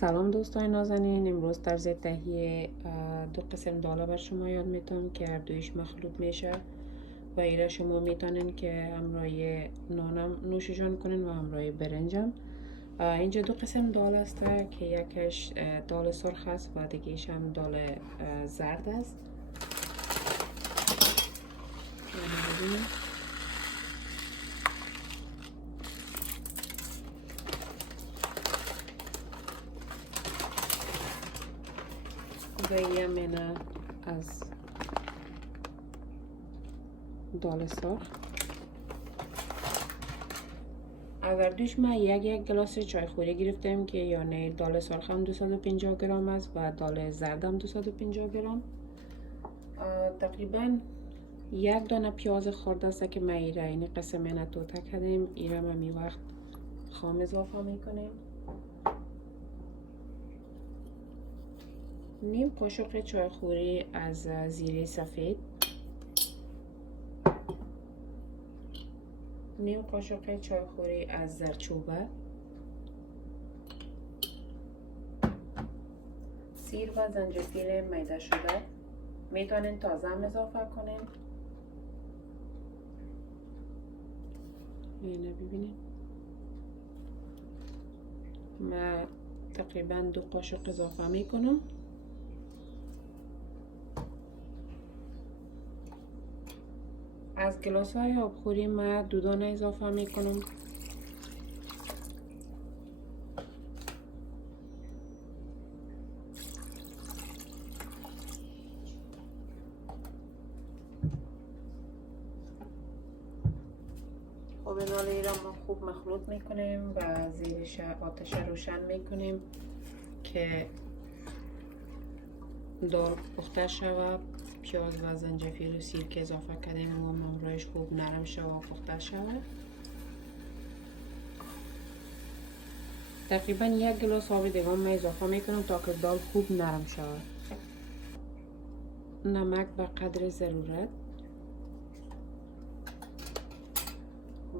سلام دوستان نازنین، امروز طرز تهیه دو قسم داله بر شما یاد میتونم که هر دویش مخلوط میشه و ایره شما میتونین که همراه نانم نوشجان کنین و همراه برنجم. اینجا دو قسم دال است که یکش دال سرخ است و دیگهش هم دال زرد است. و یه منه از دال سرخ. اگر دوش من یک گلاس چای خوری گرفتم که یعنی دال سرخ هم 250 گرم است و دال زرد هم 250 گرم. تقریبا یک دانه پیاز خورده است که من ایره این قسم منه توته کردیم. ایره من می وقت خام اضافه میکنیم. نیم قاشق چای خوری از زیره سفید، نیم قاشق چای خوری از زردچوبه، سیر و زنجفیل میده شده. میتونین تازه هم اضافه کنین. اینه ببینید من تقریبا 2 قاشق اضافه میکنم. از گلاس های آبخوری من 2 دانه اضافه میکنم. خب این حالی را ما خوب مخلوط میکنیم و زیرش آتش روشن میکنیم که دال پخته شود. پیاز و زنجفیل و سیر که اضافه کردیم و همراهش خوب نرم شود و پخته شود. تقریبا 1 گلاس آب دیگه من اضافه میکنم تا که دال خوب نرم شود. نمک به قدر ضرورت.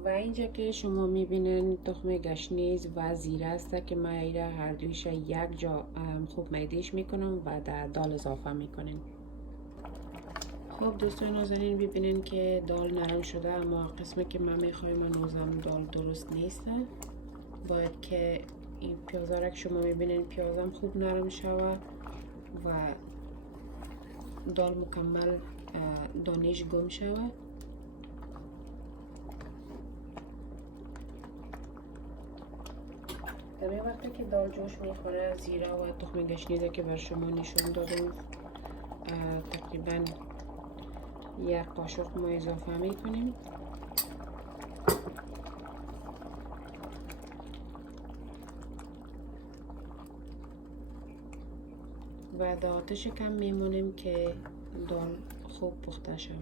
و اینجا که شما میبینین تخم گشنیز و زیره است که من ایره هر دویش یک جا خوب میدیش میکنم و در دال اضافه میکنیم. خب دوستان نازنین ببینین که دال نرم شده، اما قسمی که من میخوایم هنوزم دال درست نیست. باید که این پیازا را که شما میبینین پیازم خوب نرم شود و دال مکمل دانش گم شود. در این وقتی که دال جوش میخوره زیره و تخم گشنیزه که بر شما نشون دادم تقریبا 1 قاشق ما اضافه میکنیم. و در آتش کم میمونیم که دال خوب پخته شود.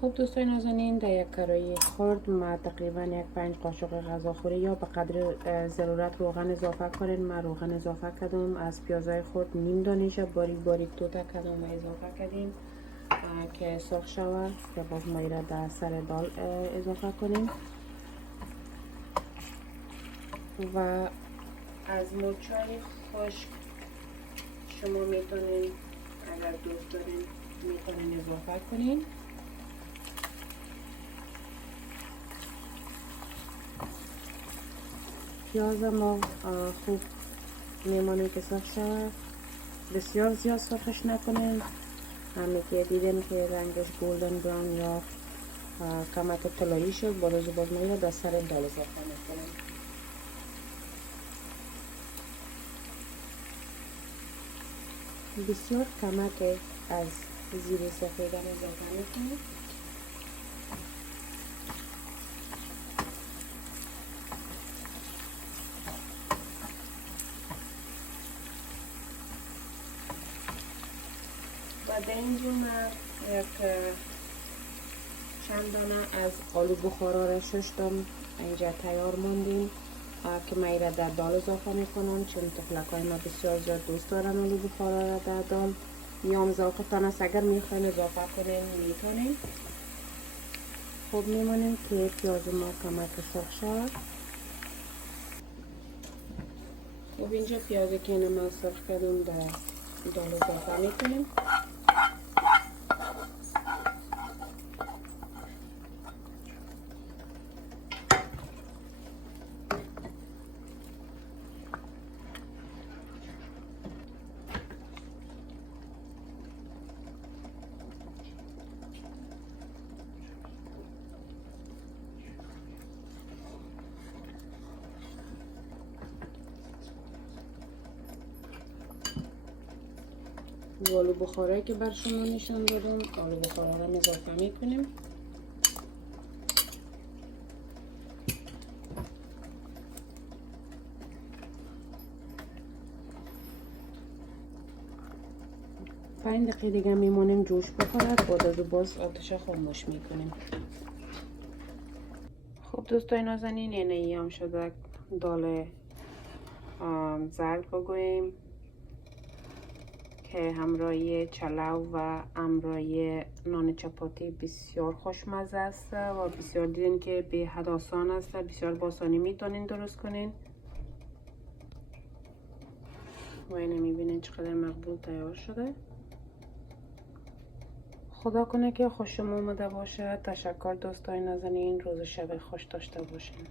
خب دوستان نازنین در یک کارای خرد ما تقریبا 5 قاشق غذاخوری یا به قدر ضرورت روغن اضافه کنین. من روغن اضافه کردم. از پیازای خرد نیم دانش باریک باریک توته کردم و اضافه کردیم که سرخ شود که باز ما را در سر دال اضافه کنیم. و از مرچای خشک شما میتونین اگر دوست دارین میتونین اضافه کنین. پیاز ما خوب میمانه که سرخ شود. بسیار زیاد سرخش نکنین. همین که دیدیم که رنگش گلدن براون یا کمک طلایی شد باز ما در سر دال اضافه میکنیم. بسیار کمک از زیره سفیدم اضافه میکنیم. و در اینجا من چند دانه از آلو بخارا را شستم اینجا تیار موندیم که من را در دال اضافه میکنم، چون تفلکای ما بسیار زیاد دوست دارن آلو بخارا را در دال. میام ذوقتان است، اگر میخواین اضافه کنین میتونین. خوب میمونیم که پیاز ما کمک سرخ شد. خب اینجا پیازی که ما سرخ کردیم در دال اضافه میکنیم. آلو بخاره که بر شما نشان دادم، آلو بخاره را اضافه میکنیم. پنج دقیقه دیگه میمونیم جوش بخورد. بعد از باز آتش خاموش میکنیم. خب دوستای نازنین، اینه هم شده دال زرد بگوییم که همراه چلو و همراه نان چپاتی بسیار خوشمزه است و بسیار دیدین که به حد آسان است. بسیار با آسانی میتونین درست کنین و اینه میبینین چقدر مقبول تیار شده. خدا کنه که خوشم اومده باشه. تشکر دوستای نازنین. روز شب خوش داشته باشین.